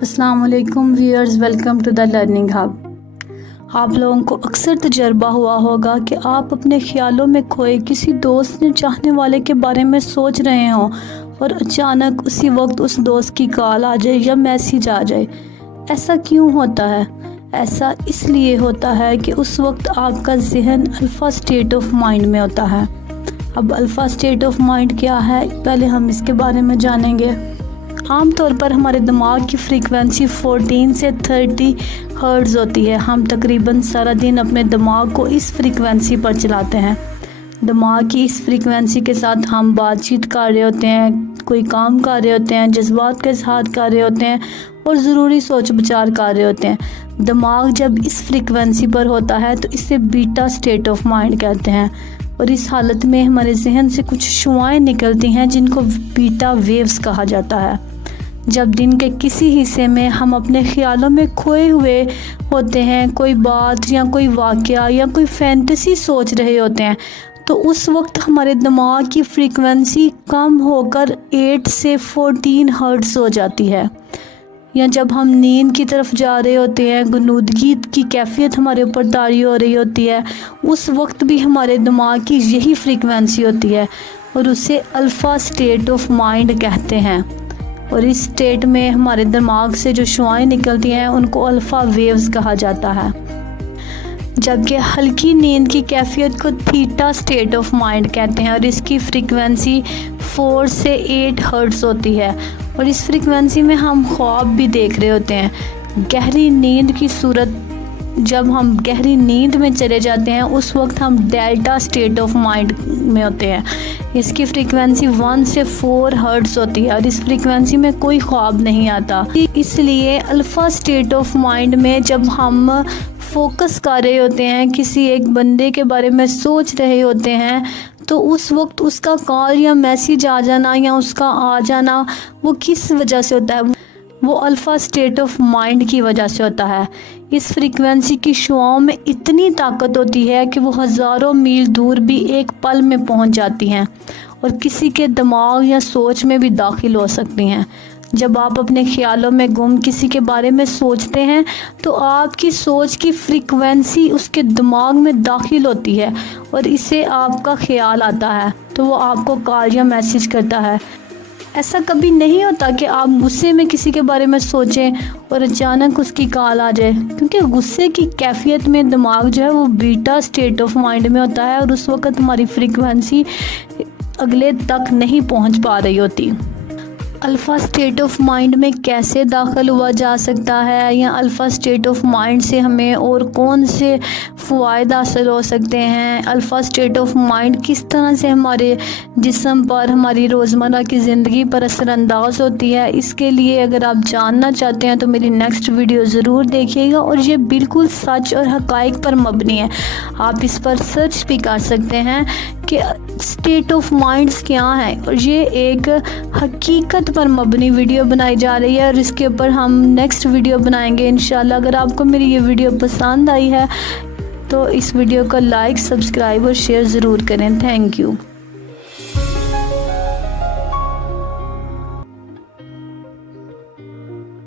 अस्सलाम वालेकुम viewers, welcome to the learning hub. आप लोगों को अक्सर तजर्बा हुआ होगा कि आप अपने ख्यालों में खोए किसी दोस्त या चाहने वाले के बारे में सोच रहे हों और अचानक उसी वक्त उस दोस्त की कॉल आ जाए या मैसेज आ जाए। ऐसा क्यों होता है? ऐसा इसलिए होता है कि उस वक्त आपका ज़हन अल्फ़ा स्टेट ऑफ माइंड में होता है। अब अल्फ़ा स्टेट ऑफ माइंड क्या है, पहले हम इसके बारे में जानेंगे। आम तौर पर हमारे दिमाग की फ्रीक्वेंसी 14 से 30 हर्ट्ज़ होती है। हम तकरीबन सारा दिन अपने दिमाग को इस फ्रीक्वेंसी पर चलाते हैं। दिमाग की इस फ्रीक्वेंसी के साथ हम बातचीत कर रहे होते हैं, कोई काम कर रहे होते हैं, जज्बात के साथ कर रहे होते हैं और ज़रूरी सोच विचार कर रहे होते हैं। दिमाग जब इस फ्रीक्वेंसी पर होता है तो इसे बीटा स्टेट ऑफ माइंड कहते हैं और इस हालत में हमारे जहन से कुछ शुआएं निकलती हैं जिनको बीटा वेव्स कहा जाता है। जब दिन के किसी हिस्से में हम अपने ख्यालों में खोए हुए होते हैं, कोई बात या कोई वाक़या या कोई फैंटेसी सोच रहे होते हैं, तो उस वक्त हमारे दिमाग की फ्रीक्वेंसी कम होकर 8 से 14 हर्ट्ज़ हो जाती है। या जब हम नींद की तरफ जा रहे होते हैं, गुनूदगी की कैफियत हमारे ऊपर तारी हो रही होती है, उस वक्त भी हमारे दिमाग की यही फ्रीक्वेंसी होती है और उसे अल्फ़ा स्टेट ऑफ माइंड कहते हैं। और इस स्टेट में हमारे दिमाग से जो शुआएं निकलती हैं उनको अल्फ़ा वेव्स कहा जाता है। जबकि हल्की नींद की कैफियत को थीटा स्टेट ऑफ माइंड कहते हैं और इसकी फ्रीक्वेंसी 4 से 8 हर्ट्ज़ होती है और इस फ्रीक्वेंसी में हम ख्वाब भी देख रहे होते हैं। गहरी नींद की सूरत, जब हम गहरी नींद में चले जाते हैं उस वक्त हम डेल्टा स्टेट ऑफ माइंड में होते हैं। इसकी फ्रीक्वेंसी 1 से 4 हर्ट्ज़ होती है और इस फ्रीक्वेंसी में कोई ख्वाब नहीं आता। इसलिए अल्फ़ा स्टेट ऑफ माइंड में जब हम फोकस कर रहे होते हैं, किसी एक बंदे के बारे में सोच रहे होते हैं, तो उस वक्त उसका कॉल या मैसेज आ जाना या उसका आ जाना वो किस वजह से होता है? वो अल्फ़ा स्टेट ऑफ माइंड की वजह से होता है। इस फ्रीक्वेंसी की शुआओं में इतनी ताकत होती है कि वो हज़ारों मील दूर भी एक पल में पहुंच जाती हैं और किसी के दिमाग या सोच में भी दाखिल हो सकती हैं। जब आप अपने ख्यालों में गुम किसी के बारे में सोचते हैं तो आपकी सोच की फ्रीक्वेंसी उसके दिमाग में दाखिल होती है और इसे आपका ख्याल आता है तो वो आपको कॉल या मैसेज करता है। ऐसा कभी नहीं होता कि आप गुस्से में किसी के बारे में सोचें और अचानक उसकी कॉल आ जाए, क्योंकि गुस्से की कैफियत में दिमाग जो है वो बीटा स्टेट ऑफ माइंड में होता है और उस वक्त हमारी फ्रीक्वेंसी अगले तक नहीं पहुंच पा रही होती। अल्फ़ा स्टेट ऑफ माइंड में कैसे दाखिल हुआ जा सकता है या अल्फ़ा स्टेट ऑफ माइंड से हमें और कौन से फ़वाइद हासिल हो सकते हैं, अल्फ़ा स्टेट ऑफ माइंड किस तरह से हमारे जिस्म पर, हमारी रोज़मर्रा की ज़िंदगी पर असरअंदाज होती है, इसके लिए अगर आप जानना चाहते हैं तो मेरी नेक्स्ट वीडियो ज़रूर देखिएगा। और ये बिल्कुल सच और हक़ाइक़ पर मबनी है। आप इस पर सर्च भी कर सकते हैं कि स्टेट ऑफ माइंड्स क्या है और ये एक हकीकत पर मबनी वीडियो बनाई जा रही है और इसके ऊपर हम नेक्स्ट वीडियो बनाएंगे इंशाल्लाह। अगर आपको मेरी ये वीडियो पसंद आई है तो इस वीडियो को लाइक, सब्सक्राइब और शेयर ज़रूर करें। Thank you.